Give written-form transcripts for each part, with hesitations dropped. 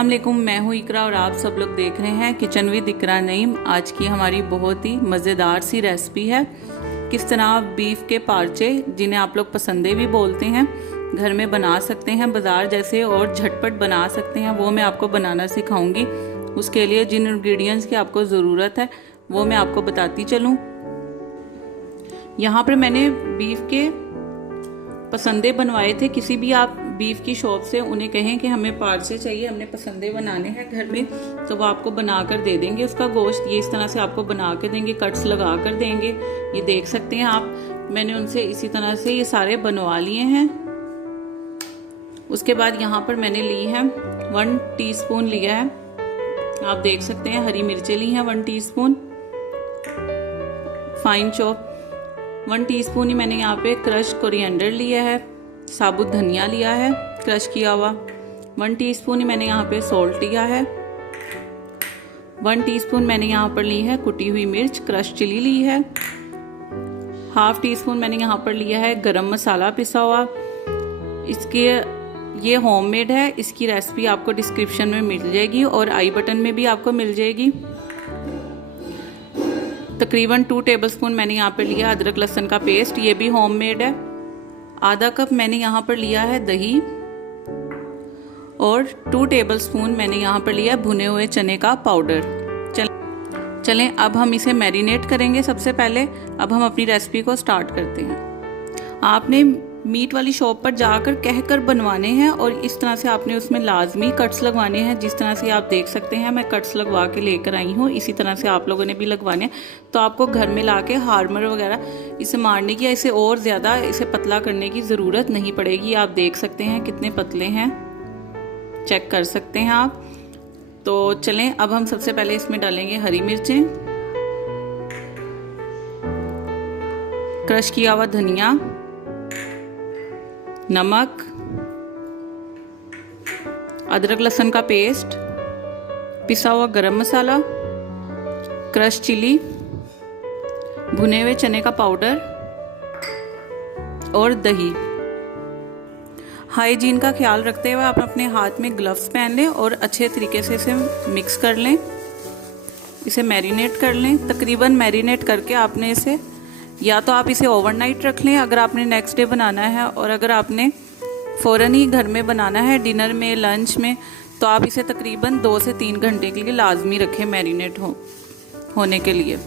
अस्सलामुअलैकुम, मैं हूँ इकरा और आप सब लोग देख रहे हैं किचन विद इकरा नईम। आज की हमारी बहुत ही मज़ेदार सी रेसिपी है। किस तरह आप बीफ के पार्चे, जिन्हें आप लोग पसंदे भी बोलते हैं, घर में बना सकते हैं बाज़ार जैसे और झटपट बना सकते हैं, वो मैं आपको बनाना सिखाऊंगी। उसके लिए जिन इंग्रेडिएंट्स की आपको ज़रूरत है वो मैं आपको बताती चलूँ। यहाँ पर मैंने बीफ के पसंदे बनवाए थे। किसी भी आप बीफ की शॉप से उन्हें कहें कि हमें पार्से चाहिए, हमने पसंदे बनाने हैं घर में, तो वो आपको बना कर दे देंगे। उसका गोश्त ये इस तरह से आपको बना कर देंगे, कट्स लगा कर देंगे। ये देख सकते हैं आप, मैंने उनसे इसी तरह से ये सारे बनवा लिए हैं। उसके बाद यहाँ पर मैंने ली है 1 टीस्पून लिया है, आप देख सकते हैं। हरी मिर्चें ली हैं 1 टीस्पून फाइन चॉप। 1 टीस्पून ही मैंने यहाँ पे क्रश कोरिएंडर लिया है, साबुत धनिया लिया है क्रश किया हुआ। 1 टीस्पून ही मैंने यहाँ पे सॉल्ट लिया है। 1 टीस्पून मैंने यहाँ पर ली है कुटी हुई मिर्च, क्रश चिली ली है। ½ टीस्पून मैंने यहाँ पर लिया है गरम मसाला पिसा हुआ। इसके ये होममेड है, इसकी रेसिपी आपको डिस्क्रिप्शन में मिल जाएगी और आई बटन में भी आपको मिल जाएगी। तकरीबन 2 टेबलस्पून मैंने यहाँ पर लिया अदरक लहसुन का पेस्ट, ये भी होममेड है। आधा कप मैंने यहाँ पर लिया है दही और 2 टेबलस्पून मैंने यहाँ पर लिया भुने हुए चने का पाउडर। चलें अब हम इसे मैरिनेट करेंगे। सबसे पहले अब हम अपनी रेसिपी को स्टार्ट करते हैं। आपने मीट वाली शॉप पर जाकर कहकर बनवाने हैं और इस तरह से आपने उसमें लाजमी कट्स लगवाने हैं। जिस तरह से आप देख सकते हैं मैं कट्स लगवा के लेकर आई हूँ, इसी तरह से आप लोगों ने भी लगवाने हैं। तो आपको घर में लाके हार्मर वगैरह इसे मारने की या इसे और ज़्यादा इसे पतला करने की ज़रूरत नहीं पड़ेगी। आप देख सकते हैं कितने पतले हैं, चेक कर सकते हैं आप। तो चलें अब हम सबसे पहले इसमें डालेंगे हरी मिर्चें, क्रश किया हुआ धनिया, नमक, अदरक लहसुन का पेस्ट, पिसा हुआ गरम मसाला, क्रश चिली, भुने हुए चने का पाउडर और दही। हाइजीन का ख्याल रखते हुए आप अपने हाथ में ग्लव्स पहन लें और अच्छे तरीके से इसे मिक्स कर लें, इसे मैरिनेट कर लें। तकरीबन मैरिनेट करके आपने इसे, या तो आप इसे ओवरनाइट रख लें अगर आपने नेक्स्ट डे बनाना है, और अगर आपने फ़ौरन ही घर में बनाना है डिनर में, लंच में, तो आप इसे तकरीबन 2 से 3 घंटे के लिए लाजमी रखें मैरिनेट होने के लिए।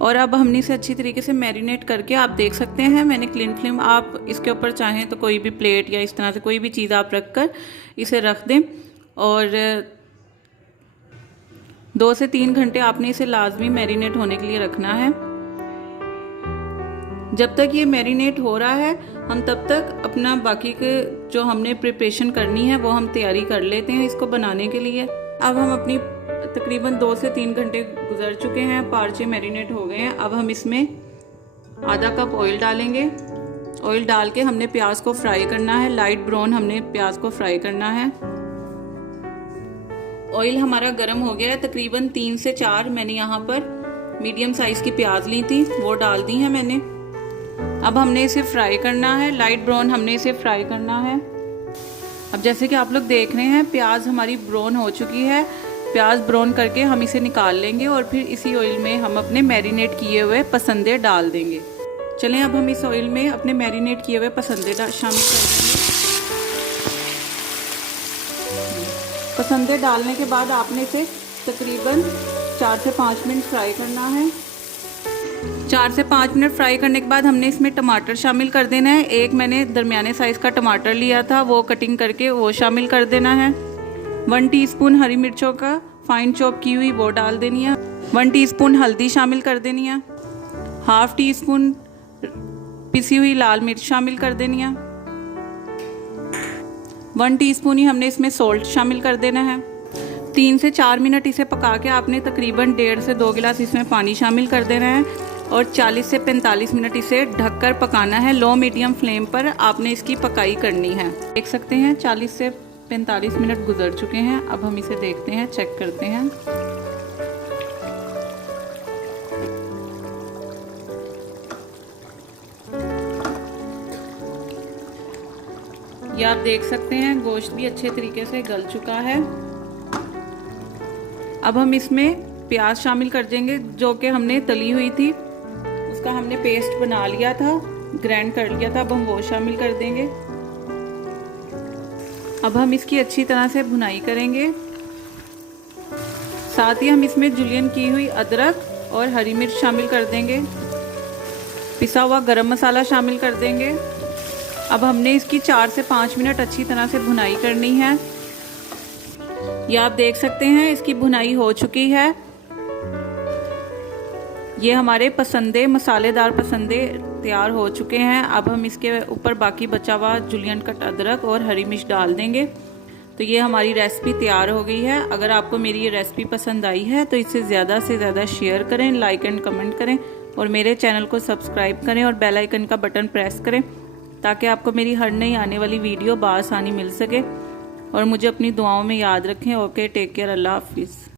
और अब हमने इसे अच्छी तरीके से मैरिनेट करके, आप देख सकते हैं मैंने क्लीन फिल्म, आप इसके ऊपर चाहें तो कोई भी प्लेट या इस तरह से कोई भी चीज़ आप रख कर इसे रख दें। और 2 से 3 घंटे आपने इसे लाजमी मैरिनेट होने के लिए रखना है। जब तक ये मैरिनेट हो रहा है हम तब तक अपना बाकी के जो हमने प्रिपरेशन करनी है वो हम तैयारी कर लेते हैं इसको बनाने के लिए। अब हम अपनी तकरीबन 2 से 3 घंटे गुजर चुके हैं, पार्चे मैरिनेट हो गए हैं। अब हम इसमें आधा कप ऑयल डालेंगे। ऑयल डाल के हमने प्याज को फ्राई करना है, लाइट ब्राउन हमने प्याज को फ्राई करना है। ऑयल हमारा गर्म हो गया है। तकरीबन 3 से 4 मैंने यहाँ पर मीडियम साइज की प्याज ली थी, वो डाल दी है मैंने। अब हमने इसे फ्राई करना है, लाइट ब्राउन हमने इसे फ्राई करना है। अब जैसे कि आप लोग देख रहे हैं प्याज हमारी ब्राउन हो चुकी है। प्याज ब्राउन करके हम इसे निकाल लेंगे और फिर इसी ऑयल में हम अपने मैरिनेट किए हुए पसंदे डाल देंगे। चलें अब हम इस ऑयल में अपने मैरिनेट किए हुए पसंदे शामिल कर देंगे। पसंदे डालने के बाद आपने इसे तकरीबन 4 से 5 मिनट फ्राई करना है। 4 से 5 मिनट फ्राई करने के बाद हमने इसमें टमाटर शामिल कर देना है। एक मैंने दरमियाने साइज़ का टमाटर लिया था, वो कटिंग करके वो शामिल कर देना है। 1 टीस्पून हरी मिर्चों का फाइन चॉप की हुई वो डाल देनी है। 1 टीस्पून हल्दी शामिल कर देनी है। ½ टीस्पून पिसी हुई लाल मिर्च शामिल कर देनी है। 1 टीस्पून ही हमने इसमें सॉल्ट शामिल कर देना है। 3 से 4 मिनट इसे पका के आपने तकरीबन 1.5 से 2 गिलास इसमें पानी शामिल कर देना है और 40 से 45 मिनट इसे ढककर पकाना है। लो मीडियम फ्लेम पर आपने इसकी पकाई करनी है। देख सकते हैं 40 से 45 मिनट गुजर चुके हैं। अब हम इसे देखते हैं, चेक करते हैं। ये आप देख सकते हैं गोश्त भी अच्छे तरीके से गल चुका है। अब हम इसमें प्याज शामिल कर देंगे, जो कि हमने तली हुई थी, उसका हमने पेस्ट बना लिया था, ग्राइंड कर लिया था। अब हम वो शामिल कर देंगे। अब हम इसकी अच्छी तरह से भुनाई करेंगे। साथ ही हम इसमें जुलियन की हुई अदरक और हरी मिर्च शामिल कर देंगे। पिसा हुआ गरम मसाला शामिल कर देंगे। अब हमने इसकी 4 से 5 मिनट अच्छी तरह से भुनाई करनी है। ये आप देख सकते हैं इसकी भुनाई हो चुकी है। ये हमारे पसंदे मसालेदार पसंदे तैयार हो चुके हैं। अब हम इसके ऊपर बाकी बचा हुआ जुलियन कट अदरक और हरी मिर्च डाल देंगे। तो ये हमारी रेसिपी तैयार हो गई है। अगर आपको मेरी ये रेसिपी पसंद आई है तो इसे ज़्यादा से ज़्यादा शेयर करें, लाइक एंड कमेंट करें और मेरे चैनल को सब्सक्राइब करें और बेल आइकन का बटन प्रेस करें, ताकि आपको मेरी हर नई आने वाली वीडियो बआसानी मिल सके। और मुझे अपनी दुआओं में याद रखें। ओके, टेक केयर, अल्लाह हाफिज़।